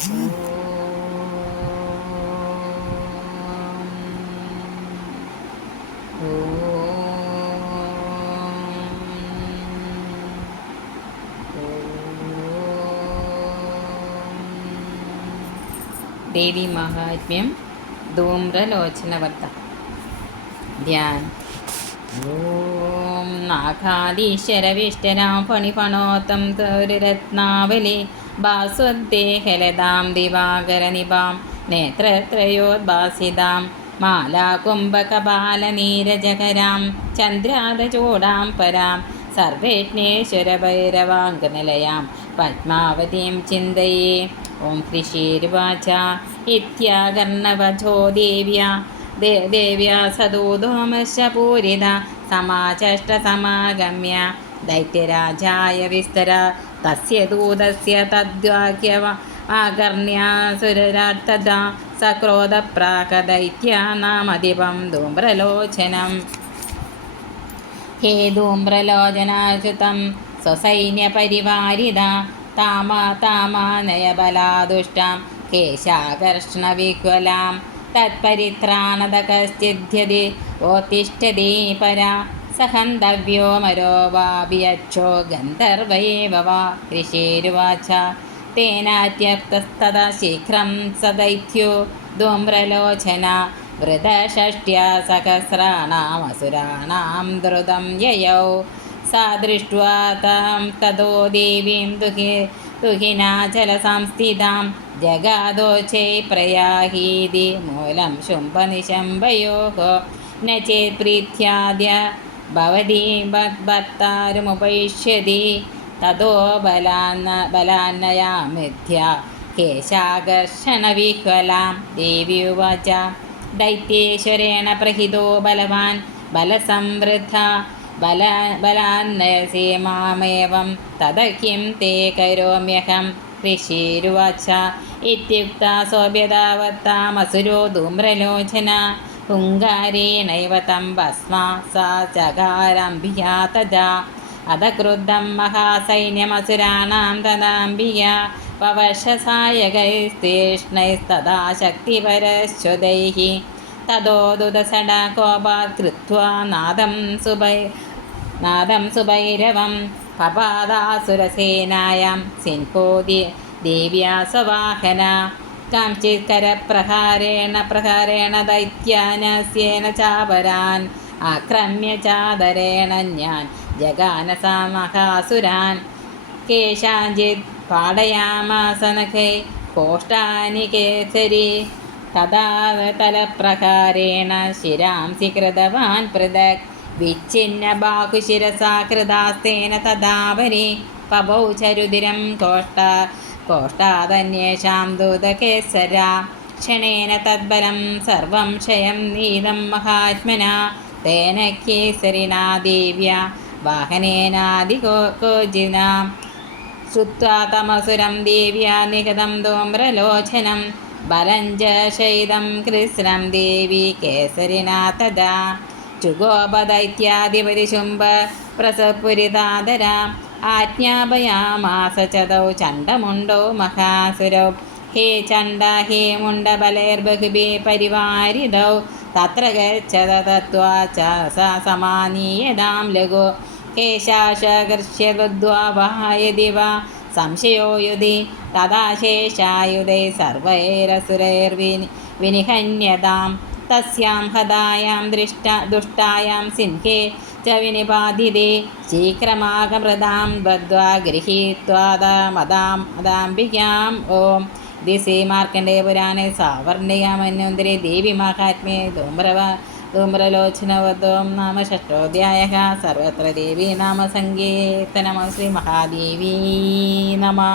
దేవీ మహాత్మ్యం ధూమ్రలోచనవర్త ధ్యాన్. ഓം നാഗാദീശ്വരവിഷ്ടരാം ഫണിഫണോത്തം തൗരരത്നാവലി ഭാസ്വദ്ദേഹലതാം ദിവാകരനിഭാം നേത്രത്രയോദ്ഭാസിതാം മാലാകുംഭകപാലനീരജകരാം ചന്ദ്രാദചൂടാം പരാം സർവേഷ്ണേശ്വരഭൈരവാംഗനിലയാം പത്മാവതീം ചിന്തയേ. ഓം കൃഷിരുവാച ഇത്യാകർണവചോ ദേവ്യ. ദേവ്യ സദൂതോമശപൂരിത സമാചഷ്ടസമാഗമ്യ ദൈത്യരാജായ വിസ്തര തസ്യ ദൂതസ്യ തദ്വാക്യവ ആകർണ്യാസുരരാർത്ഥത സക്രോധപ്രാകദൈത്യാനാമധിപം ധൂമ്രലോചനം. ഹേ ധൂമ്രലോചനാചുതം സ്വസൈന്യപരിവാരിത താമ താമാനയബലാദുഷ്ടാം കേശാകർഷ്ണവിഹ്വലാം തത്പരിത്രാണതകശ്ചിദ്ധ്യതി ഓത്തിഷ്ഠതി പരാ സഹന്തവ്യോ മരോവാഭിയക്ഷോ ഗന്ധർവയേവ വാ ഋഷേരുവാച തേനാത്യക്തസ്തത ശീഘ്രം സദൈത്യോ ധൂമ്രലോചന വൃതഷ്ട്യാ സഹസ്രാണാമസുരാണാം ദ്രുതം യയൗ सा दृष्ट्वा तां ततो देवीं दुहि തുഹിനാചലസംസ്ഥിതാം ജഗാദോച്ചൈ പ്രയാഹീതി മൂലം ശുംഭനിശംഭയോഗ ന ചേത്പ്രീത്യാദ്യ ഭവതി ഭർത്താരുമുപയിഷ്യതി തതോ ബലാന്ന ബലാന്നയാ മിഥ്യ കേശാകർഷണവിഹ്വലാം. ദേവി ഉവാച ദൈത്യേശ്വരേണ പ്രഹിതോ ബലവാൻ ബലസംവൃദ്ധ बल बलान्नयसे मामेवं तद किं ते करोम्यहं ऋषिरुवाच इत्युक्ता सोऽभ्यतावत्तामसुरो धूम्रलोचना हुङ्गारेणैव तं भस्मा सा चकारम्बिया तदा अध क्रुद्धं महासैन्यमसुराणां तदाम्बिया पवशसायकैस्तीक्ष्णैस्तदा शक्तिपरश्च्युतैः तदोदुदसडा कोपात् कृत्वा नादं सुभै നാദം സുഭൈരവം കപാദാസുരസേനായാം സിൻഹോതി ദിവ്യാസവാഹന. കാംചിത്കരപ്രഹാരേണ പ്രഹാരേണ ദൈത്യാനസ്യേന ചാപരാൻ. ആക്രമ്യ ചാതരേണ ഞാൻ ജഗാനസ മഹാസുരാൻ കേശാഞ്ചിത് പാടയാമാസനഖൈ കോഷ്ടാനി കേസരി. തഥാതലപ്രകാരേണ ശിരാംസി കൃതവാൻ പൃഥക്. വിച്ഛിന്ന ബാഹുശിരസാ കൃതാസ്തേന തഥാപരി. പബൗ ചരുതിരം കോഷ്ട കോഷ്ടാതന്യേഷാം ദൂതകേസര. ക്ഷണേന തദ്ബലം സർവം ക്ഷയം നീതം മഹാത്മന. തേന കേസരിണാ ദേവ്യ വാഹനേനാദികോജിന ശ്രുത്വാ തമസുരം ദേവ്യ നിഗതം ധൂമ്രലോചനം. ബലഞ്ച ശൈതം കൃഷ്ണം ദേവി കേസരിണ തദാ ചുഗോപദൈത്യാധിപതിശുംഭ പ്രസപുരിതാദരാ ആജ്ഞാപയാമാസ ചതൗ ചണ്ഡമുണ്ടോ മഹാസുരൗ. ഹേ ചണ്ഡ ഹേ മുണ്ടബലൈർബഹുബി പരിവാരിതൗ. തത്ര ഗർച്ചത തത്വാച സമാനീയതാം ലഘു. കേശാശകർഷ്യതുദ്വാവായതി വാ സംശയോ യുതി. തഥാശേഷായുധൈ സർവൈരസുരൈർവിനി വിനിഹന്യതാം. स समानीयतां लघु केशाशकर्ष्यद्वा वायदि वा संशयो युधि तदा शेषायुधे सर्वैरसुरैर्विनि विनिहन्यतां तस्यां हदायां दृष्टा दुष्टायां सिंहे च विनिपादिते शीघ्रमागमृदां बद्ध्वा गृहीत्वा मदां मदाम्बिकाम् ॐ दिशे मार्कण्डेयपुराणे सावर्णिकामन्वन्तरे देवी माहात्म्ये धूम्रव धूम्रलोचनवधों नाम षष्ठोऽध्यायः सर्वत्र देवी नाम सङ्कीर्तनमः श्रीमहादेवी नमः